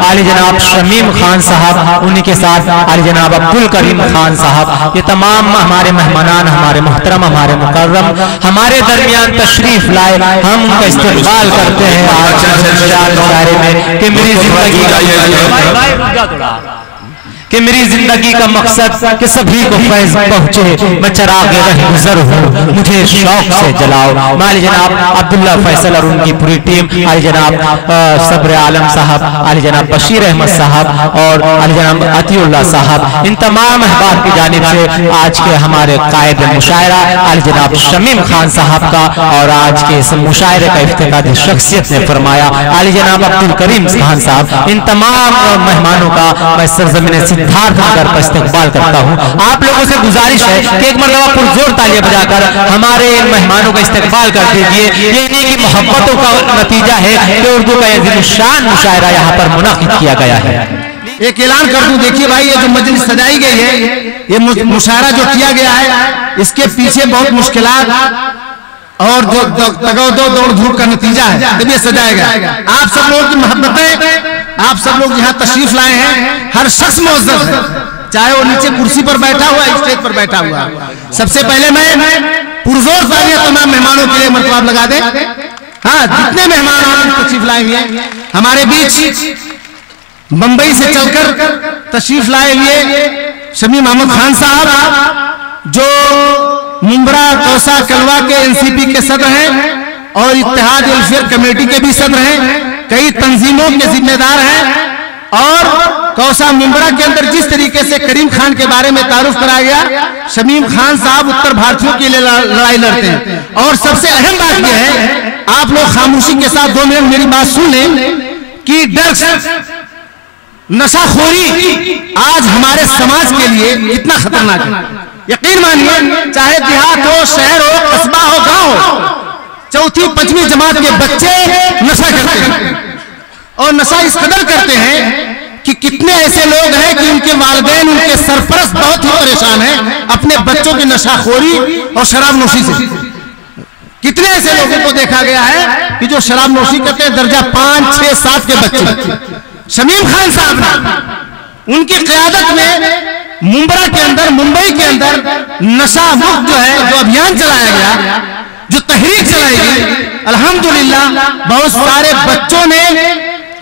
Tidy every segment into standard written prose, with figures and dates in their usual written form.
आली जनाब शमीम खान साहब, उन्हीं के साथ आली जनाब अब्दुल करीम खान साहब, ये तमाम हमारे मेहमानान, हमारे मोहतरम, हमारे मुकर्रम हमारे दरमियान तशरीफ लाए, हम उनका इस्तेमाल करते हैं आज में कि मेरी जिंदगी का मकसद कि सभी को फैज पहुंचे, मैं चरागे रह गुजर हूँ, मुझे शौक से जलाओ। माली जनाब अब्दुल्ला फैसल और उनकी पूरी टीम, आली जनाब सब्र आलम साहब, आली जनाब बशीर अहमद साहब और आली जनाब अतीउल्लाह साहब, इन तमाम अहबाब की जानिब से आज के हमारे कायद मुशायरा आली जनाब शमीम खान साहब का और आज के इस मुशायरे का इफ्तिताह शख्सियत ने फरमाया आली जनाब अब्दुल करीम खान साहब, इन तमाम मेहमानों का मैं सरजमीन सिद्धार्थ नगर पर इस्तकबाल करता हूँ। आप लोगों से गुजारिश है कि एक मरतबा पुरजोर तालियां बजाकर हमारे इन मेहमानों का इस्तकबाल कर दीजिए। ये इन्हीं की मोहब्बतों का नतीजा है कि उर्दू का यह शान मुशायरा यहाँ पर मुनाकिद किया गया है। एक ऐलान कर दूं, देखिए भाई, ये जो मजलिस सजाई गई है, ये मुशायरा जो किया गया है, इसके पीछे बहुत मुश्किलात और जो तगोदो दौड़ धूप का नतीजा है जब ये सजाया गया। आप सब लोगों की मोहब्बतें, आप सब लोग यहाँ तशरीफ लाए हैं, हर शख्स मुअज़्ज़ज़ है, चाहे वो नीचे कुर्सी पर बैठा हुआ है, स्टेज पर बैठा हुआ है। सबसे पहले मैं पुरजोर तालियां तमाम मेहमानों के लिए मरतबा लगा दे। हाँ, जितने मेहमान तशरीफ लाए हुए हैं हमारे बीच, मुंबई से चलकर तशरीफ लाए हुए शमीम अहमद खान साहब, जो मुंबरा कौसा कलवा के एनसीपी के सदर हैं और इत्तेहाद उल-फिर कमेटी के भी सदर हैं, कई तंजीमों के जिम्मेदार हैं। और कौसा मुंबरा के अंदर जिस तरीके से करीम खान के बारे में तारुफ कराया गया, शमीम खान साहब उत्तर भारतीयों के लिए लड़ाई लड़ते हैं। और सबसे अहम बात यह है, आप लोग खामोशी के साथ 2 मिनट मेरी बात सुन लें कि ड्रग्स, नशाखोरी आज हमारे समाज के लिए कितना खतरनाक है। यकीन मानिए, चाहे देहात हो, शहर हो, कस्बा हो, गांव हो, 4वीं 5वीं जमात के बच्चे नशा करते हैं। और नशा इस कदर करते हैं कि कितने ऐसे लोग हैं कि उनके वालिदैन, उनके सरपरस्त बहुत ही परेशान हैं अपने बच्चों की नशाखोरी और शराब नोशी से। कितने ऐसे लोगों को देखा गया है कि जो शराब नोशी करते हैं, दर्जा 5, 6, 7 के बच्चे। शमीम खान साहब उनकी क़यादत में मुंबरा के अंदर, मुंबई के अंदर नशा मुक्त जो है, जो अभियान चलाया गया, जो तहरीक चलाई गई, अल्हम्दुलिल्लाह बहुत सारे बच्चों ने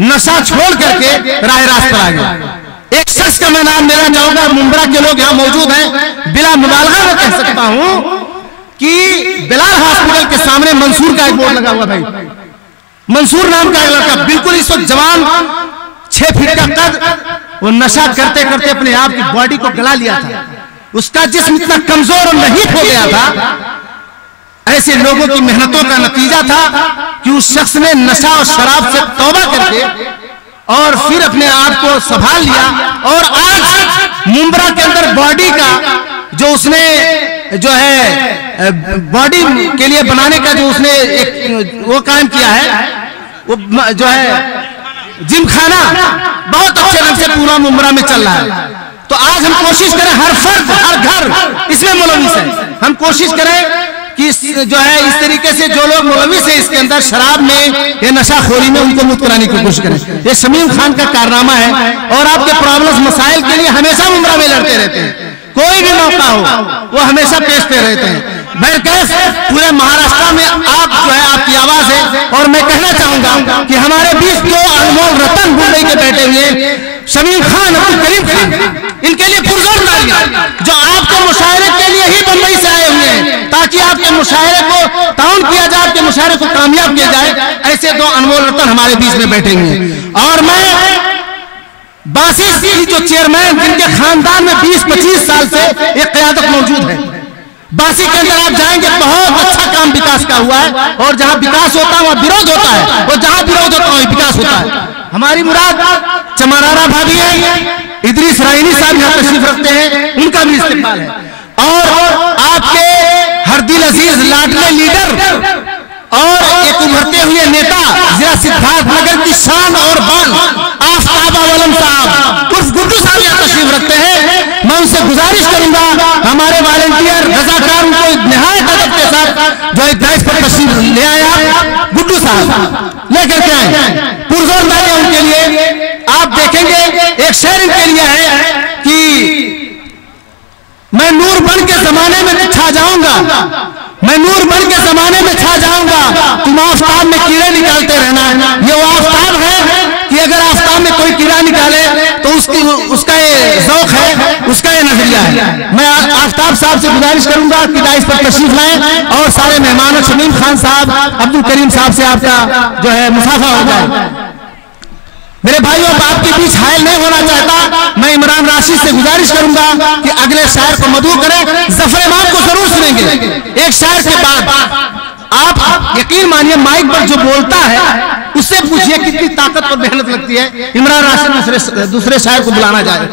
नशा छोड़ करके राह रास्त पर आ गए। एक शख्स का मैं नाम लेना चाहूंगा, मुंबरा के लोग यहाँ मौजूद हैं, बिला मुबालगा में कह सकता हूं कि बिलाल हॉस्पिटल के सामने मंसूर का एक बोर्ड लगा हुआ। भाई मंसूर नाम का एक लड़का, बिल्कुल इस वक्त जवान, 6 फीट का कद, वो नशा करते करते अपने आप की बॉडी को गला लिया था। उसका जिस्म इतना कमजोर और नहीं हो गया था। ऐसे लोगों की मेहनतों का नतीजा था कि उस शख्स ने नशा और शराब से तौबा करके और फिर अपने आप को संभाल लिया। और आज मुंबरा के अंदर बॉडी का जो उसने जो है बॉडी के लिए बनाने का जो उसने एक वो कायम किया है, वो जो है जिम खाना, बहुत अच्छे ढंग से पूरा मुंबरा में चल रहा है। तो आज हम कोशिश करें, हर फर्द, हर घर इसमें मुलविस है, हम कोशिश करें कि जो है इस तरीके से जो लोग मुलविस है इसके अंदर, शराब में या नशाखोरी में, उनको मुक्त कराने की कोशिश करें। ये शमीम खान का कारनामा है। और आपके प्रॉब्लम्स, मसाइल के लिए हमेशा मुंबरा में लड़ते रहते हैं, कोई भी मौका हो वो हमेशा पेशते रहते हैं। बहरकैफ पूरे महाराष्ट्र में आप जो है, आपकी आवाज है। और मैं कहना चाहूंगा कि हमारे बीच जो अनमोल रतन मुंबई के बैठे हुए शमीम खान, अब्दुल करीम खान, इनके लिए पुरजोर तालियां, जो आपके मुशायरे के लिए ही मुंबई से आए हुए हैं, ताकि आपके मुशायरे को ताउन किया जाए, आपके मुशायरे को कामयाब किया जाए। ऐसे 2 अनमोल रतन हमारे बीच में बैठे हुए हैं। और मैं बासी की जो चेयरमैन, जिनके खानदान में 20-25 साल से एक क़यादत मौजूद है, बासी के अंदर आप जाएंगे, बहुत अच्छा काम विकास का हुआ है। और जहां विकास होता है वहां विरोध होता है, और जहां विरोध होता है वहीं विकास होता है। हमारी मुराद चमारारा भाभी है, इदरीस राइनी साहब यहाँ तशरीफ रखते हैं, उनका भी इस्तेमाल है। और आपके हर दिल अजीज लाडले लीडर और एक उभरते हुए नेता जिला सिद्धार्थ नगर की शान और बान आफ्ताब आलम साहब उर्फ गुड्डू साहब यहाँ तशरीफ रखते हैं। मैं उनसे गुजारिश करूंगा, हमारे वॉलंटियर रजाकार उनको निहायत अदब के साथ जो एक दाइश पर तशरीफ ले आया, गुड्डू साहब लेकर के आए, पुरजोर तालियां उनके लिए। एक शेर इनके लिए है कि मैं नूर बन के जमाने में छा जाऊंगा, मैं नूर बन के जमाने में छा जाऊंगा, तुम आफताब में कीड़े निकालते रहना। ये वो आफताब है कि अगर आफताब में कोई कीड़ा निकाले तो उसका ये ज़ौक़ है, उसका ये नजरिया है। मैं आफताब साहब से गुजारिश करूंगा कि इस पर तशरीफ लाएं और सारे मेहमानों शमीम खान साहब, अब्दुल करीम साहब से आपका जो है मुसाफा हो जाए। मेरे भाइयों, आपके बीच हायल नहीं होना चाहता। मैं इमरान राशिद से गुजारिश करूंगा कि अगले शायर को मदऊ करें। जफर इमाम को जरूर सुनेंगे। एक शायर के बाद आप यकीन मानिए माइक पर जो बोलता है उससे पूछिए कितनी ताकत और मेहनत लगती है। इमरान राशिद दूसरे शायर को बुलाना जाए।